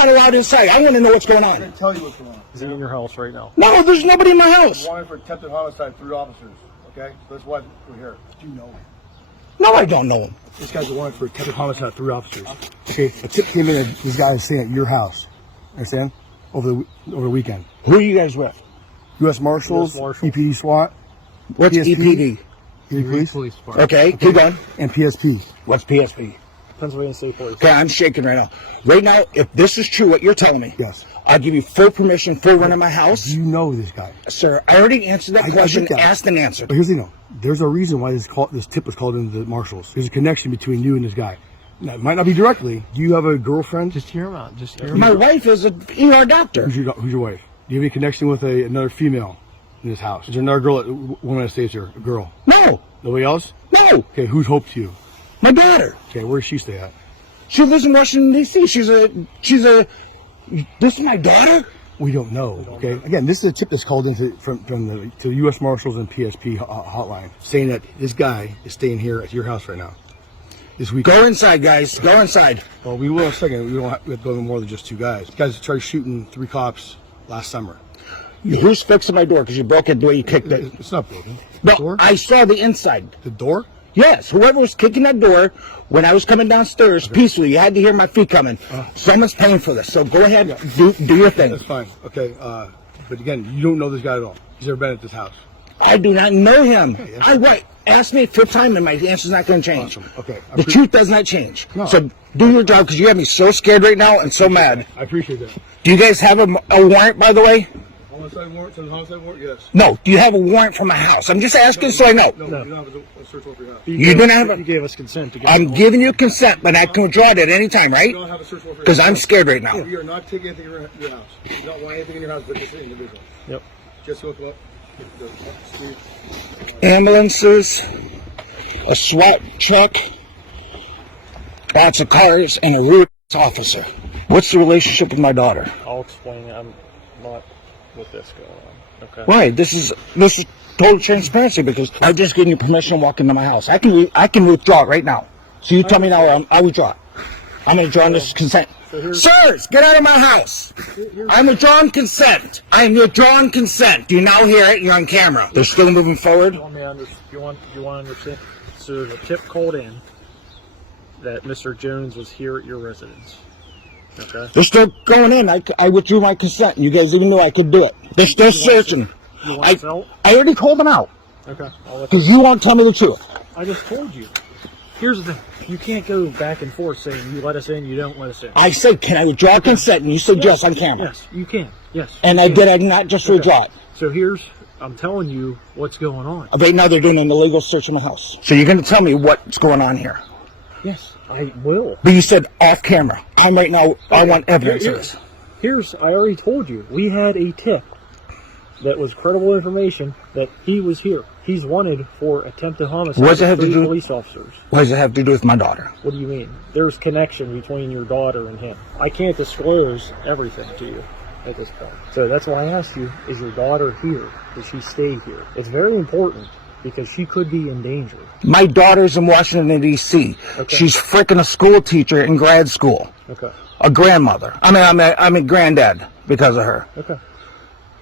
not allowed inside. I want to know what's going I'm on. going to tell you what's going on. Is he in your house right now? No, there's nobody in my house. Wanted for attempted homicide, 3 officers. Okay? So that's why we're here. Do you know him? No, I don't know him. This guy's wanted for attempted homicide, 3 officers. Okay? A tip came in that this guy is staying at your house. Understand? Over the weekend. Who are you guys with? U.S. Marshals, EPD SWAT. What's PSP? EPD? Police Department. Okay, keep going. And PSP. What's PSP? Pennsylvania State Police. Okay, I'm shaking right now. Right now, if this is true, what you're telling me, Yes. I'll give you full permission, full run of my house. Do you know this guy? Sir, I already answered that question, get that. asked and answered. But here's the thing, though. There's a reason why this tip was called into the marshals. There's a connection between you and this guy. Now, it might not be directly. Do you have a girlfriend? Just hear him out. Just hear him My out. wife is an ER doctor. Who's your wife? Do you have any connection with another female in this house? Is there another woman that stays here? A girl? No, Nobody else? no, Okay, who's Hope to you? my daughter. Okay, where does she stay at? She lives in Washington, D.C. This is my daughter? We don't know. Okay. Again, this is a tip that's called into from the U.S. Marshals and PSP hotline, saying that this guy is staying here at your house right now. This week. Go inside, guys. Go inside. Well, we will in a second. We have to go more than just 2 guys. Guys tried shooting 3 cops last summer. Who's fixing my door? Because you broke it the way you kicked it. It's not broken. No, Door? I saw the inside. The door? Yes, whoever was kicking that door when I was coming downstairs peacefully, you had to hear my feet coming. Someone's paying for this, so go ahead, do your thing. That's fine. Okay. But again, you don't know this guy at all. He's never been at this house. I do not know him. Ask me a 5th time and my answer's not going to change. Awesome. Okay. The truth does not change. No. So do your job, because you have me so scared right now and so mad. I appreciate that. Do you guys have a warrant, by the way? Homicide warrant? Homicide warrant? Yes. No. Do you have a warrant for my house? I'm just asking so I know. No, you don't have a search warrant for your house. You don't have You gave us consent to get I'm giving you consent, but I can withdraw it at any time, right? You don't have a search warrant for your house. Because I'm scared right now. We are not taking anything in your house. You don't want anything in your house but this individual. Yep. Just look up. Steve. Ambulances, a SWAT truck, lots of cars, and a rude officer. What's the relationship with my daughter? I'll explain it. I'm not with this going on. Okay. Right. This is total transparency, because I've just given you permission to walk into my house. I can withdraw it right now. So you tell me now, I withdraw it. I'm withdrawing this consent. Sirs, get out of my house. I'm withdrawing consent. I am withdrawing consent. Do you now hear it? You're on camera. They're still moving forward. You want to understand? So the tip called in that Mr. Jones was here at your residence. Okay. They're still going in. I withdrew my consent. You guys even knew I could do it. They're still searching. You want us out? I already told them out. Okay. Because you won't tell me the truth. I just told you. Here's the thing. You can't go back and forth saying you let us in, you don't let us in. I said, can I withdraw consent? And you said yes on camera. Yes, you can. Yes. And I did. I did not just withdraw it. So I'm telling you what's going on. Right now they're doing an illegal search in the house. So you're going to tell me what's going on here. Yes, I will. But you said off camera. I'm right now, I want evidence of this. I already told you. We had a tip that was credible information that he was here. He's wanted for attempted homicide. What does it have to do? Police officers. What does it have to do with my daughter? What do you mean? There's connection between your daughter and him. I can't disclose everything to you at this point. So that's why I asked you, is your daughter here? Does she stay here? It's very important because she could be in danger. My daughter's in Washington, D.C. Okay. She's freaking a school teacher in grad school. Okay. A grandmother. I'm a granddad because of her. Okay.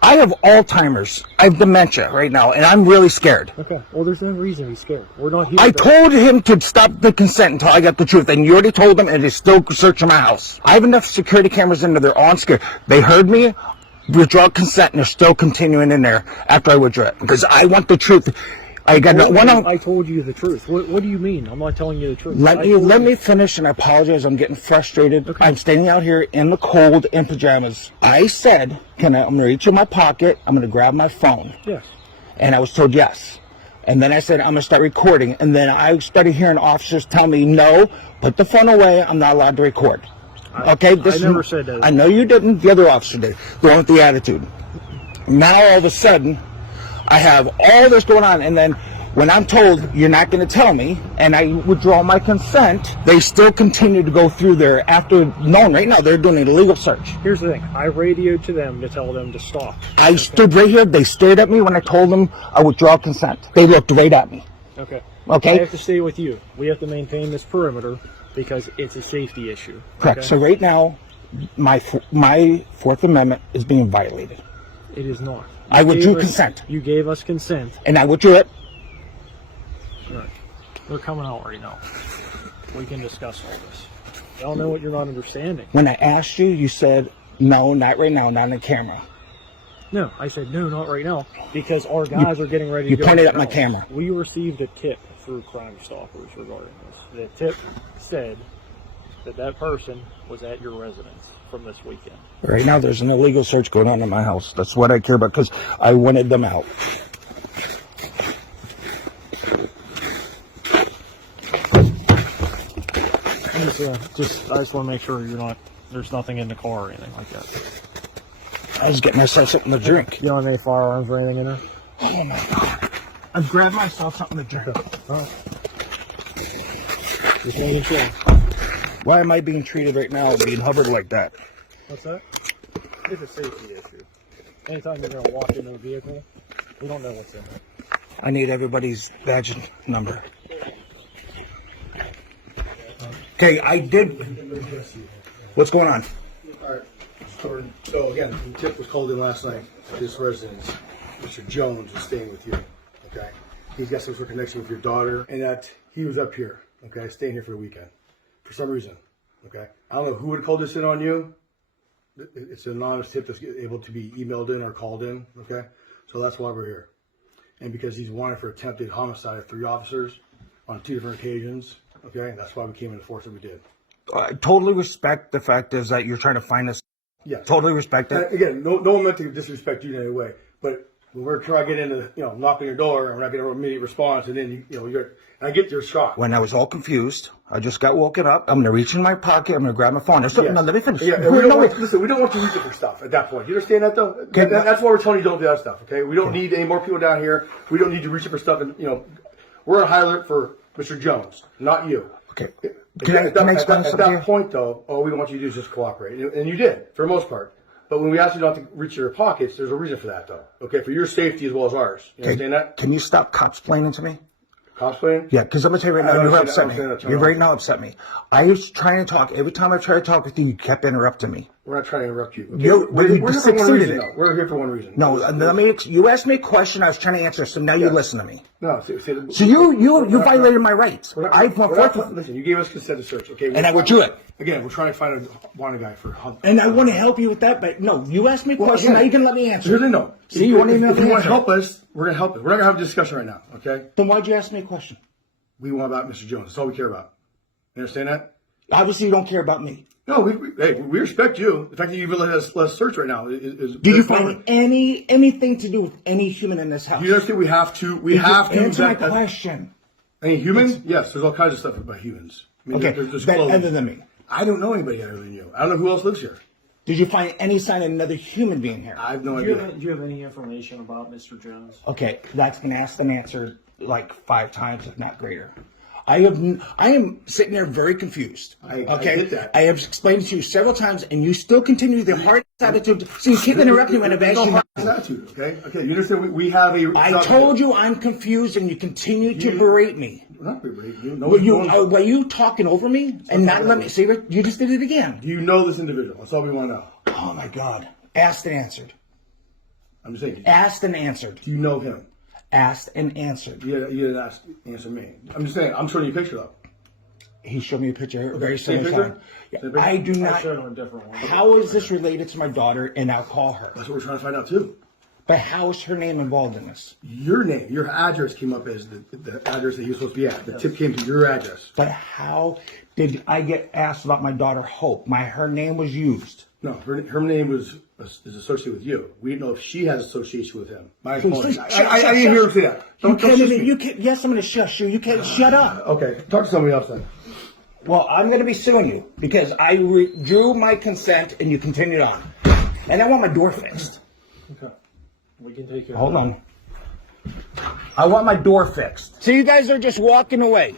I have Alzheimer's. I have dementia right now, and I'm really scared. Okay. Well, there's no reason to be scared. We're not here. I told him to stop the consent until I got the truth, and you already told them, and they're still searching my house. I have enough security cameras in there. They're all scared. They heard me withdraw consent, and they're still continuing in there after I withdraw it, because I want the truth. I told you the truth. What do you mean? I'm not telling you the truth. Let me finish, and I apologize. I'm getting frustrated. Okay. I'm standing out here in the cold in pajamas. I said, I'm going to reach in my pocket. I'm going to grab my phone. Yes. And I was told yes. And then I said, I'm going to start recording. And then I started hearing officers tell me, no, put the phone away. I'm not allowed to record. I never said that. I know you didn't. The other officer did. The one with the attitude. Now, all of a sudden, I have all this going on, and then when I'm told you're not going to tell me, and I withdraw my consent, they still continue to go through there after knowing right now they're doing an illegal search. Here's the thing. I radioed to them to tell them to stop. I stood right here. They stared at me when I told them I withdraw consent. They looked right at me. Okay. Okay? I have to stay with you. We have to maintain this perimeter because it's a safety issue. Correct. Okay? So right now, my Fourth Amendment is being violated. It is not. I withdrew consent. You gave us consent. And I withdrew it. Right. They're coming out right now. We can discuss all this. Y'all know what you're not understanding. When I asked you, you said, no, not right now, not on the camera. No, I said no, not right now, because our guys are getting ready to go. You pointed to at my the house. camera. We received a tip through Crime Stoppers regarding this. The tip said that person was at your residence from this weekend. Right now, there's an illegal search going on in my house. That's what I care about, because I wanted them out. I just want to make sure there's nothing in the car or anything like that. I was getting myself something to drink. You don't have any firearms or anything in there? Oh my God. I've grabbed myself something to drink. All right. Just making sure. Why am I being treated right now being hovered like that? What's that? It's a safety issue. Anytime you're going to walk into a vehicle, we don't know what's in it. I need everybody's badge number. Okay, I did. What's going on? All right. So again, the tip was called in last night. This residence, Mr. Jones, is staying with you. Okay, he's got some sort of connection with your daughter, and that he was up here. Okay, staying here for the weekend for some reason. Okay, I don't know who would have called this in on you. It's an anonymous tip that's able to be emailed in or called in. Okay, so that's why we're here, and because he's wanted for attempted homicide of 3 officers on 2 different occasions. Okay, that's why we came in the force that we did. I totally respect the fact is that you're trying to find us. Yeah, totally respect it. Again, no one meant to disrespect you in any way, but when we're trying to get into, knock on your door and we're not getting an immediate response, and then I get your shot. When I was all confused, I just got woken up. I'm gonna reach in my pocket. I'm gonna grab my phone. Yes. No, let me finish. Yeah, we don't want you reaching for stuff at that point. You understand that though? Okay. That's why we're telling you don't do that stuff. Okay, we don't need any more people down here. We don't need to reach for stuff, and we're on high alert for Mr. Jones, not you. Okay. At that point, though, all we want you to do is just cooperate, and you did for the most part. But when we ask you not to reach your pockets, there's a reason for that, though. Okay, for your safety as well as ours. You understand that? Can you stop copsplaining to me? Copsplaining? Yeah, because I'm gonna tell you right now, you're upset me. You're right now upset me. I was trying to talk. Every time I tried to talk with you, you kept interrupting me. We're not trying to interrupt you. Okay? You We're here for one succeeded reason, it. though. We're here for one reason. No, you asked me a question. I was trying to answer. So now you listen to me. No. So you violated my rights. Listen, you gave us consent to search, okay? And I withdrew it. Again, we're trying to find a wanted guy for hunt. And I want to help you with that, but no, you asked me a question. Now you can let me answer. No. See, you want to if you want to help us, we're going to help you. We're not going to have a discussion right now, okay? Then why'd you ask me a question? We want about Mr. Jones. That's all we care about. You understand that? Obviously, you don't care about me. No, we respect you. The fact that you even let us search right now is. Did you find anything to do with any human in this house? You understand? We have to. Answer my question. Any humans? Yes, there's all kinds of stuff about humans. I mean, Okay, there's other than me. I don't know anybody other than you. I don't know who else lives here. Did you find any sign of another human being here? I have no Do idea. you have any information about Mr. Jones? Okay, that's been asked and answered like 5 times, if not greater. I am sitting there very confused. I Okay, get that. I have explained to you several times, and you still continue the hard attitude. So you keep interrupting when I've asked you. No hard attitude, okay? Okay, you understand? We have a. I told you I'm confused, and you continue to berate me. We're not berating you. No, Were you talking over me and not let me see? You just did it again. Do you know this individual? That's all we want to know. Oh my God! Asked and answered. I'm just saying. Asked and answered. Do you know him? Asked and answered. You didn't answer me. I'm just saying. I'm showing you a picture though. He showed me a picture very Same similar. picture? Yeah, Same picture? I do I not. showed him a different one. How is this related to my daughter? And I'll call her. That's what we're trying to find out too. But how is her name involved in this? Your name, your address came up as the address that he was supposed to be at. The tip came to your address. But how did I get asked about my daughter Hope? Her name was used. No, her name is associated with you. We didn't know if she has association with him. My apologies. I didn't hear him say that. Don't shush me. Yes, I'm going to shush you. You can't shut up. Okay, talk to somebody else then. Well, I'm going to be suing you because I withdrew my consent and you continued on. And I want my door fixed. Okay. We can take care Hold on. I want my door fixed. So you guys are just walking away,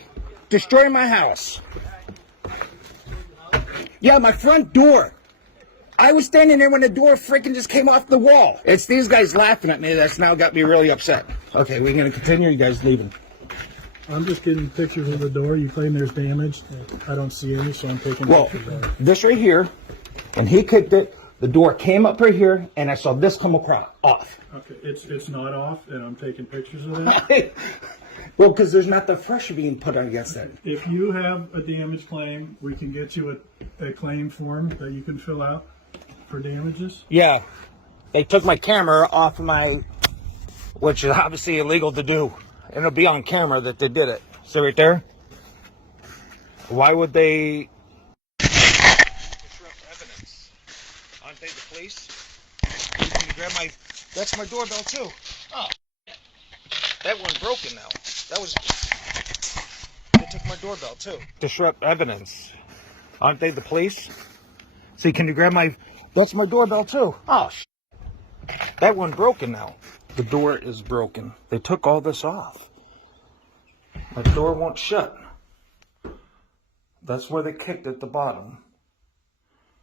destroying my house. Yeah, my front door. I was standing there when the door freaking just came off the wall. It's these guys laughing at me that's now got me really upset. Okay, we're going to continue. You guys leaving. I'm just getting pictures of the door. You claim there's damage. I don't see any, so I'm taking Well, pictures of it. this right here And he kicked it. The door came up right here, and I saw this come off. Okay, it's not off, and I'm taking pictures of that. Well, because there's not the pressure being put on against it. If you have a damage claim, we can get you a claim form that you can fill out for damages. Yeah. They took my camera off of my, which is obviously illegal to do. And it'll be on camera that they did it. See right there? Why would they disrupt evidence? Aren't they the police? Can you grab my, that's my doorbell too. Oh, that one's broken now. They took my doorbell too. Disrupt evidence. Aren't they the police? See, can you grab my, that's my doorbell too. Oh, that one's broken now. The door is broken. They took all this off. My door won't shut. That's where they kicked at the bottom.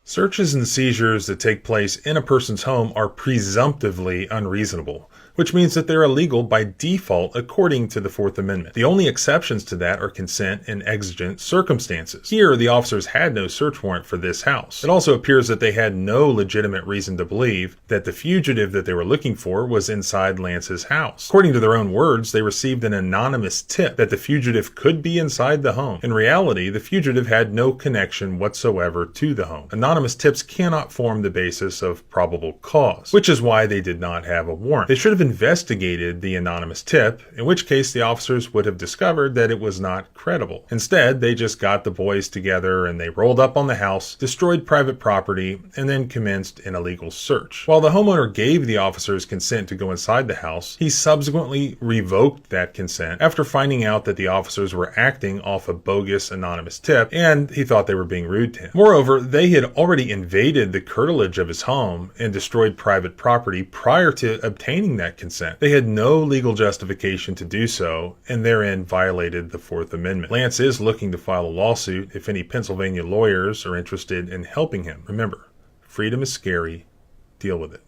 Searches and seizures that take place in a person's home are presumptively unreasonable, which means that they're illegal by default according to the Fourth Amendment. The only exceptions to that are consent and exigent circumstances. Here, the officers had no search warrant for this house. It also appears that they had no legitimate reason to believe that the fugitive that they were looking for was inside Lance's house. According to their own words, they received an anonymous tip that the fugitive could be inside the home. In reality, the fugitive had no connection whatsoever to the home. Anonymous tips cannot form the basis of probable cause, which is why they did not have a warrant. They should have investigated the anonymous tip, in which case the officers would have discovered that it was not credible. Instead, they just got the boys together and they rolled up on the house, destroyed private property, and then commenced an illegal search. While the homeowner gave the officers consent to go inside the house, he subsequently revoked that consent after finding out that the officers were acting off a bogus anonymous tip, and he thought they were being rude to him. Moreover, they had already invaded the curtilage of his home and destroyed private property prior to obtaining that consent. They had no legal justification to do so, and therein violated the Fourth Amendment. Lance is looking to file a lawsuit if any Pennsylvania lawyers are interested in helping him. Remember, freedom is scary. Deal with it.